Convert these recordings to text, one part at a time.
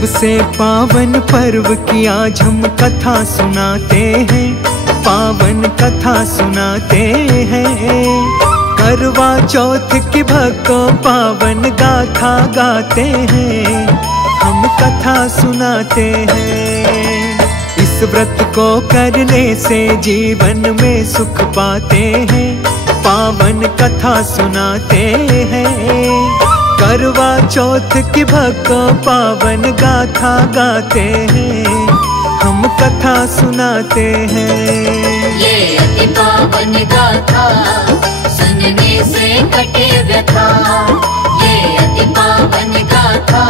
सबसे पावन पर्व की आज हम कथा सुनाते हैं, पावन कथा सुनाते हैं। करवा चौथ की भक्तों पावन गाथा गाते हैं, हम कथा सुनाते हैं। इस व्रत को करने से जीवन में सुख पाते हैं, पावन कथा सुनाते हैं। करवा चौथ की भक्तों पावन गाथा गाते हैं, हम कथा सुनाते हैं। ये अति पावन गाथा सुनने से कटे व्यथा, ये अति पावन गाथा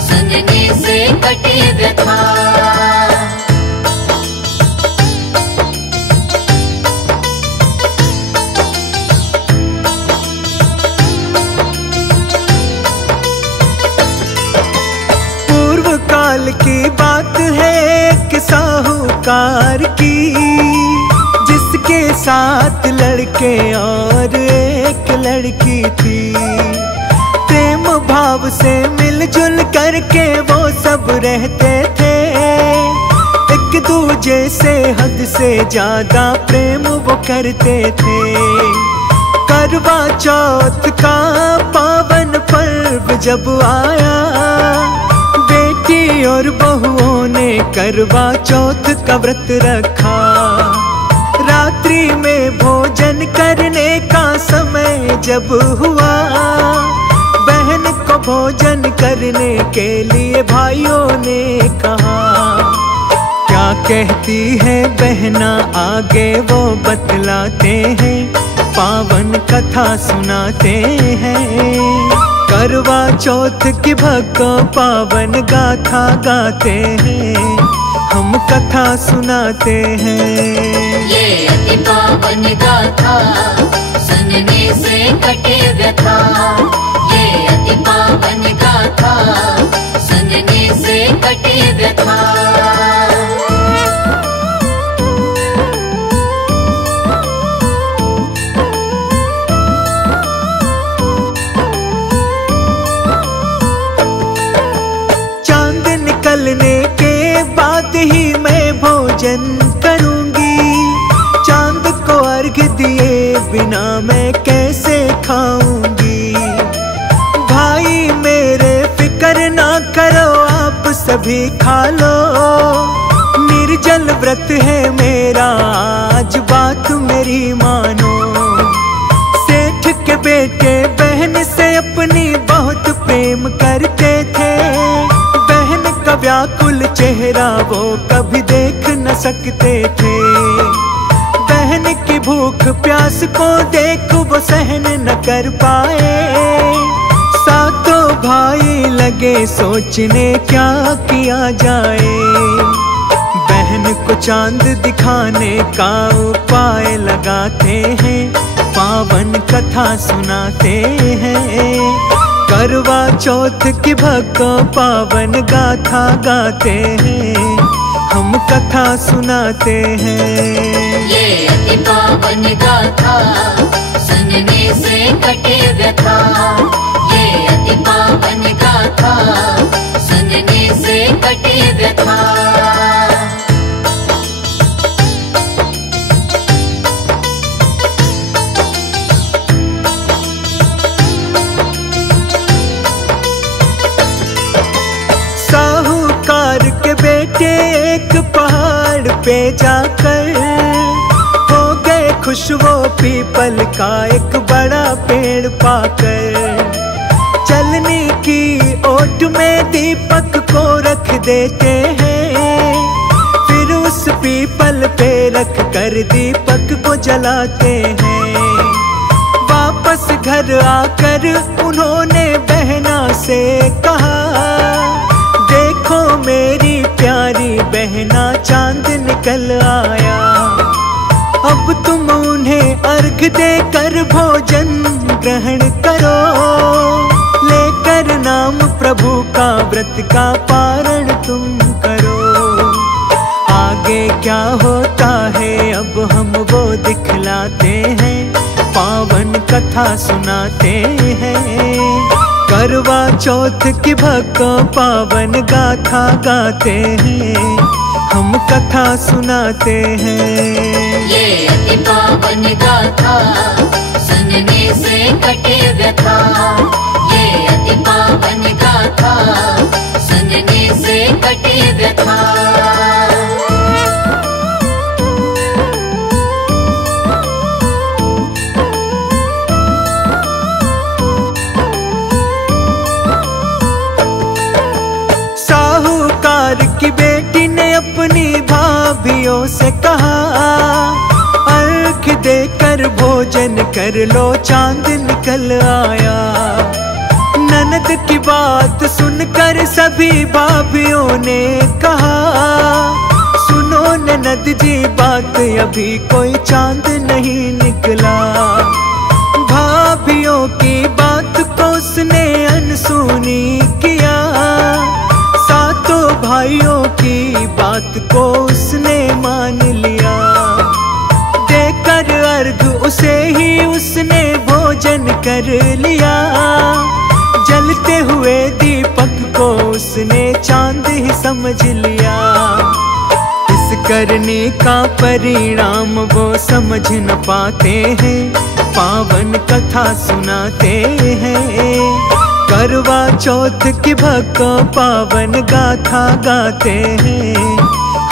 सुनने से कटे व्यथा। काल की बात है एक साहूकार की, जिसके साथ लड़के और एक लड़की थी। प्रेम भाव से मिलजुल करके वो सब रहते थे, एक दूजे से हद से ज्यादा प्रेम वो करते थे। करवा चौथ का पावन पर्व जब आया, बेटी और बहुओं ने करवा चौथ का व्रत रखा। रात्रि में भोजन करने का समय जब हुआ, बहन को भोजन करने के लिए भाइयों ने कहा। क्या कहती है बहना आगे वो बतलाते हैं, पावन कथा सुनाते हैं। करवा चौथ की भक्तों पावन गाथा गाते हैं, हम कथा सुनाते हैं। ये अति पावन गाथा सुनने से कटे व्यथा, ये अति पावन गाथा सुनने से कटे व्यथा। निकलने के बाद ही मैं भोजन करूंगी, चांद को अर्घ दिए बिना मैं कैसे खाऊंगी। भाई मेरे फिक्र ना करो आप सभी खा लो, निर्जल व्रत है मेरा आज बात मेरी मानो। सेठ के बेटे बहन से अपनी बहुत प्रेम करते थे, व्याकुल चेहरा वो कभी देख न सकते थे। बहन की भूख प्यास को देख वो सहन न कर पाए, सातों भाई लगे सोचने क्या किया जाए। बहन को चांद दिखाने का उपाय लगाते हैं, पावन कथा सुनाते हैं। करवा चौथ की भक्तों पावन गाथा गाते हैं, हम कथा सुनाते हैं। ये अति पावन गाथा सुनने से कटे व्यथा, ये अति पावन गाथा सुनने से कटे व्यथा। के बेटे एक पहाड़ पे जाकर हो गए खुश, वो पीपल का एक बड़ा पेड़ पाकर। चलने की ओट में दीपक को रख देते हैं, फिर उस पीपल पे रख कर दीपक को जलाते हैं। वापस घर आकर उन्होंने बहना से कहा, देखो मेरी प्यारी बहना चांद निकल आया। अब तुम उन्हें अर्घ देकर भोजन ग्रहण करो, लेकर नाम प्रभु का व्रत का पारण तुम करो। आगे क्या होता है अब हम वो दिखलाते हैं, पावन कथा सुनाते हैं। करवा चौथ की भक्तों पावन गाथा गाते हैं, हम कथा सुनाते हैं। ये अति पावन गाथा सुनने से कटे व्यथा, ये अति पावन गाथा सुनने से कटे व्यथा। साहूकार की बेटी ने अपनी भाभियों से कहा, अर्घ देकर भोजन कर लो चांद निकल आया। ननद की बात सुनकर सभी भाभियों ने कहा, सुनो ननद जी बात अभी कोई चांद नहीं निकला। भाभियों की बात को उसने अनसुनी किया, सातों भाइयों की बात को उसने मान लिया। देकर अर्घ उसे ही उसने भोजन कर लिया, जलते हुए दीपक को उसने चांद ही समझ लिया। इस करने का परिणाम वो समझ न पाते हैं, पावन कथा सुनाते हैं। करवा चौथ की भक्तों पावन गाथा गाते हैं,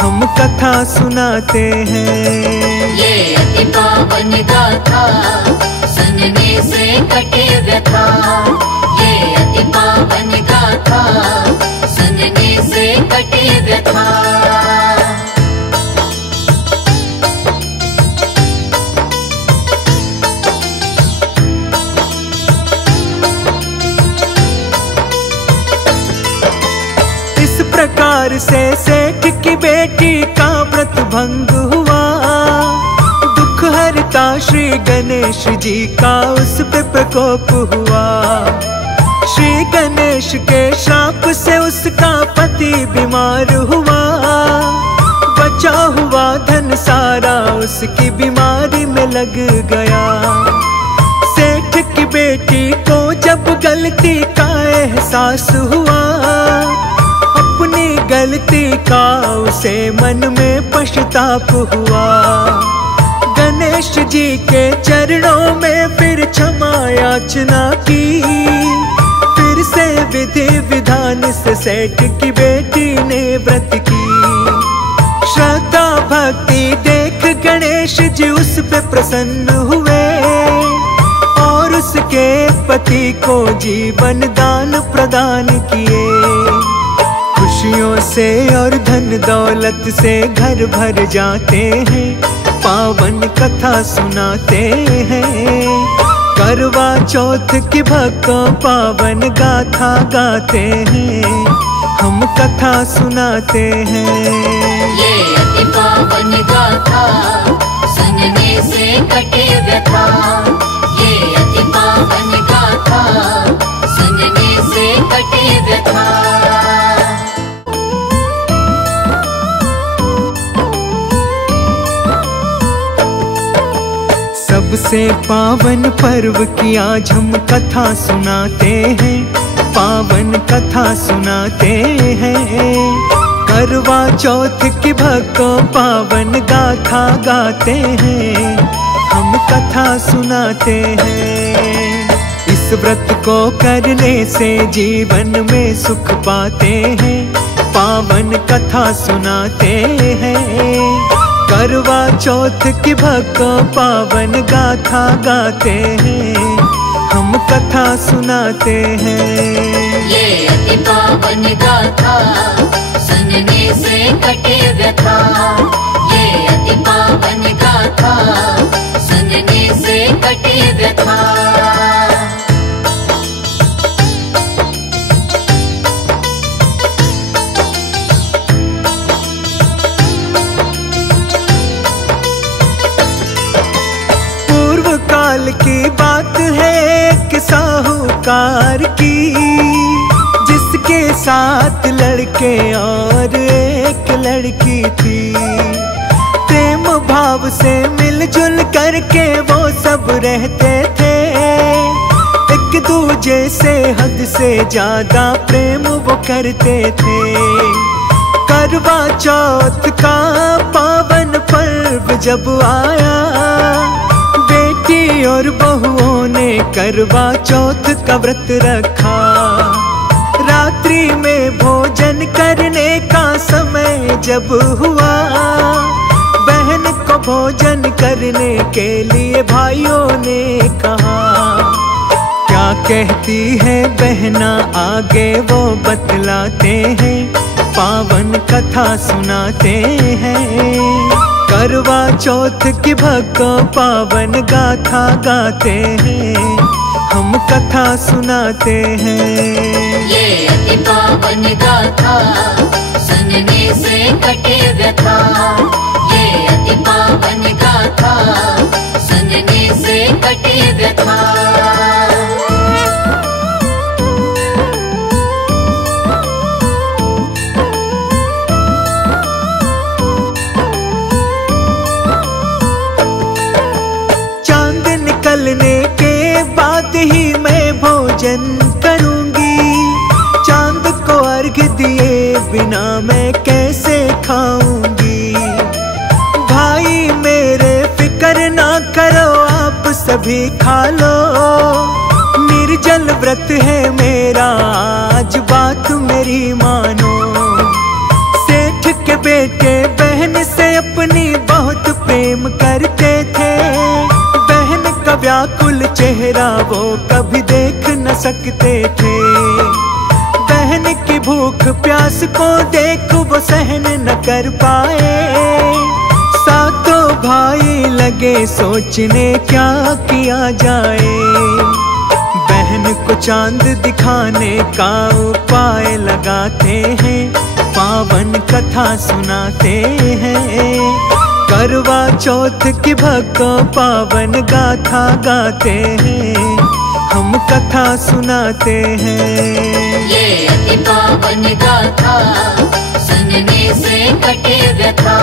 हम कथा सुनाते हैं। ये अति पावन गाथा सुनने से कटे व्यथा, ये अति पावन गाथा सुनने से कटे व्यथा। प्रकार से सेठ की बेटी का व्रत भंग हुआ, दुख हरता श्री गणेश जी का उस पे प्रकोप हुआ। श्री गणेश के श्राप से उसका पति बीमार हुआ, बचा हुआ धन सारा उसकी बीमारी में लग गया। सेठ की बेटी को जब गलती का एहसास हुआ, अपनी गलती का उसे मन में पश्चाताप हुआ। गणेश जी के चरणों में फिर क्षमा याचना की, फिर से विधि विधान से सेठ की बेटी ने व्रत की। श्रद्धा भक्ति देख गणेश जी उस पे प्रसन्न हुए और उसके पति को जीवन दान प्रदान किए। खुशियों से और धन दौलत से घर भर जाते हैं, पावन कथा सुनाते हैं। करवा चौथ की भक्तों पावन गाथा गाते हैं, हम कथा सुनाते हैं। ये अति पावन गाथा सुनने से कटे व्यथा, ये अति पावन गाथा सुनने से कटे व्यथा। सबसे पावन पर्व की आज हम कथा सुनाते हैं, पावन कथा सुनाते हैं। करवा चौथ की भक्तों पावन गाथा गाते हैं, हम कथा सुनाते हैं। इस व्रत को करने से जीवन में सुख पाते हैं, पावन कथा सुनाते हैं। करवा चौथ की भक्तों पावन गाथा गाते हैं, हम कथा सुनाते हैं। ये अति पावन गाथा सुनने से कटे व्यथा, ये अति पावन गाथा सुनने से कटे व्यथा। काल की बात है एक साहूकार की, जिसके साथ लड़के और एक लड़की थी। प्रेम भाव से मिलजुल करके वो सब रहते थे। एक दूजे से हद से ज्यादा प्रेम वो करते थे। करवा चौथ का पावन पर्व जब आया, बेटी और बहुओं ने करवा चौथ का व्रत रखा। रात्रि में भोजन करने का समय जब हुआ, बहन को भोजन करने के लिए भाइयों ने कहा। क्या कहती है बहना आगे वो बतलाते हैं, पावन कथा सुनाते हैं। करवा चौथ की भक्तों पावन गाथा गाते हैं, हम कथा सुनाते हैं। ये अति पावन गाथा सुनने से कटे व्यथा। ये अति पावन गाथा सुनने से कटे व्यथा। निकलने के बाद ही मैं भोजन करूंगी, चांद को अर्घ दिए बिना मैं कैसे खाऊंगी। भाई मेरे फिक्र ना करो, आप सभी खा लो, निर्जल व्रत है मेरा, आज बात मेरी मानो। सेठ के बेटे बहन से अपनी बहुत प्रेम करते थे, व्याकुल चेहरा वो कभी देख न सकते थे। बहन की भूख प्यास को देख वो सहन न कर पाए। सातों भाई लगे सोचने क्या किया जाए। बहन को चांद दिखाने का उपाय लगाते हैं, पावन कथा सुनाते हैं। करवा चौथ की भक्तों पावन गाथा गाते हैं, हम कथा सुनाते हैं। ये अति पावन गाथा सुनने से कटे व्यथा।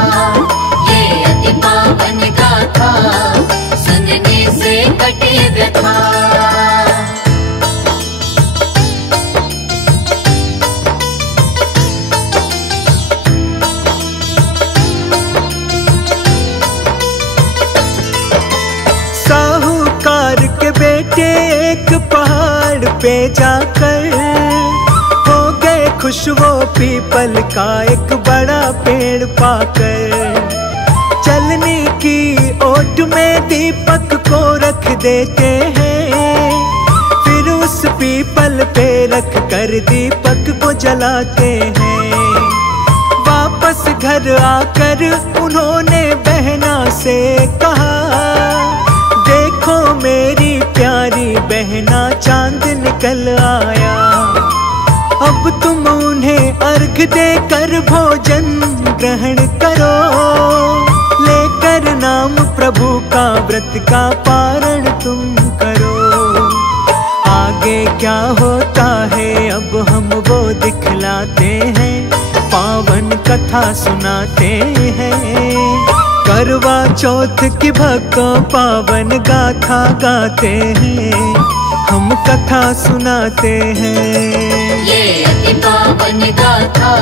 ये अति पावन गाथा सुनने से कटे व्यथा। बेटे एक पहाड़ पे जाकर हो गए खुश, वो पीपल का एक बड़ा पेड़ पाकर। चलने की ओट में दीपक को रख देते हैं, फिर उस पीपल पे रख कर दीपक को जलाते हैं। वापस घर आकर उन्होंने बहना से कहा, देखो मेरी प्यारी बहना चांद निकल आया। अब तुम उन्हें अर्घ देकर भोजन ग्रहण करो, लेकर नाम प्रभु का व्रत का पारण तुम करो। आगे क्या होता है अब हम वो दिखलाते हैं, पावन कथा सुनाते हैं। करवा चौथ की भक्तों पावन गाथा गाते हैं, हम कथा सुनाते हैं। ये अति पावन गाथा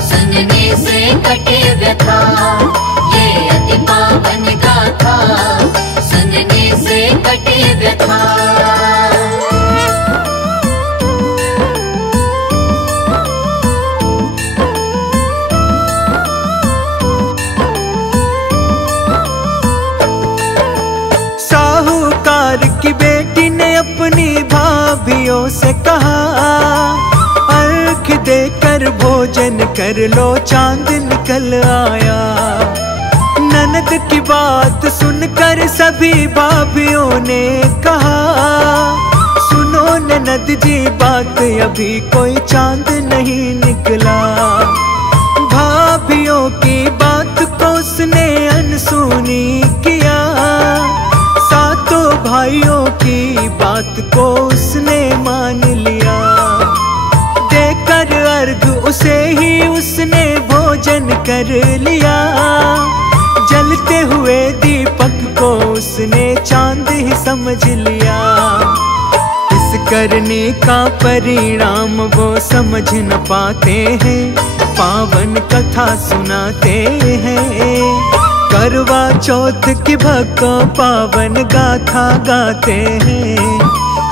सुनने से कटे व्यथा। ये अति पावन गाथा सुनने से कटे व्यथा। की बेटी ने अपनी भाभियों से कहा, अर्घ देकर भोजन कर लो चांद निकल आया। ननद की बात सुनकर सभी भाभियों ने कहा, सुनो ननद जी बात अभी कोई चांद नहीं निकला। भाभियों की बात को उसने अनसुनी किया, सातों भाइयों की बात को उसने मान लिया। देकर अर्घ उसे ही उसने भोजन कर लिया, जलते हुए दीपक को उसने चांद ही समझ लिया। इस करने का परिणाम वो समझ न पाते हैं, पावन कथा सुनाते हैं। करवा चौथ की भक्तों पावन गाथा गाते हैं,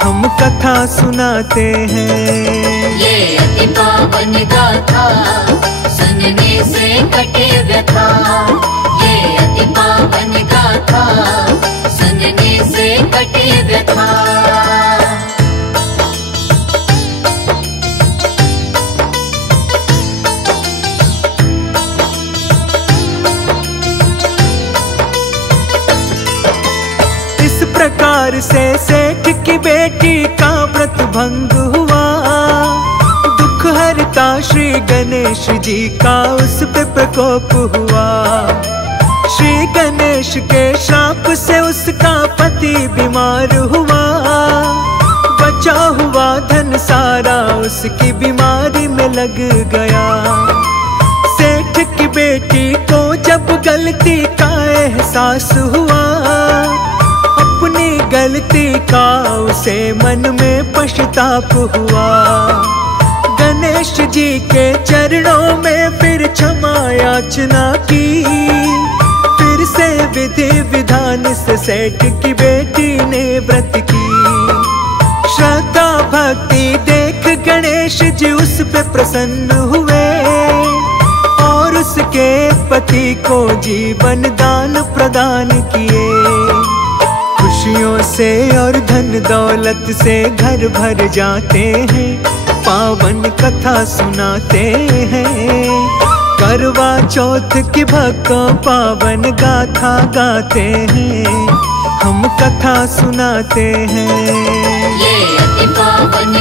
हम कथा सुनाते हैं। ये अति पावन गाथा सुनने से कटे व्यथा। ये अति पावन गाथा सुनने से कटे व्यथा। प्रकार से सेठ की बेटी का व्रत भंग हुआ, दुख हरता श्री गणेश जी का उस पे प्रकोप हुआ। श्री गणेश के श्राप से उसका पति बीमार हुआ, बचा हुआ धन सारा उसकी बीमारी में लग गया। सेठ की बेटी को जब गलती का एहसास हुआ, अपनी गलती का उसे मन में पश्चाताप हुआ। गणेश जी के चरणों में फिर क्षमा याचना की, फिर से विधि विधान से सेठ की बेटी ने व्रत की। श्रद्धा भक्ति देख गणेश जी उस पे प्रसन्न हुए और उसके पति को जीवन दान प्रदान किए। खुशियों से और धन दौलत से घर भर जाते हैं, पावन कथा सुनाते हैं। करवा चौथ की भक्तों पावन गाथा गाते हैं, हम कथा सुनाते हैं। ये अति पावन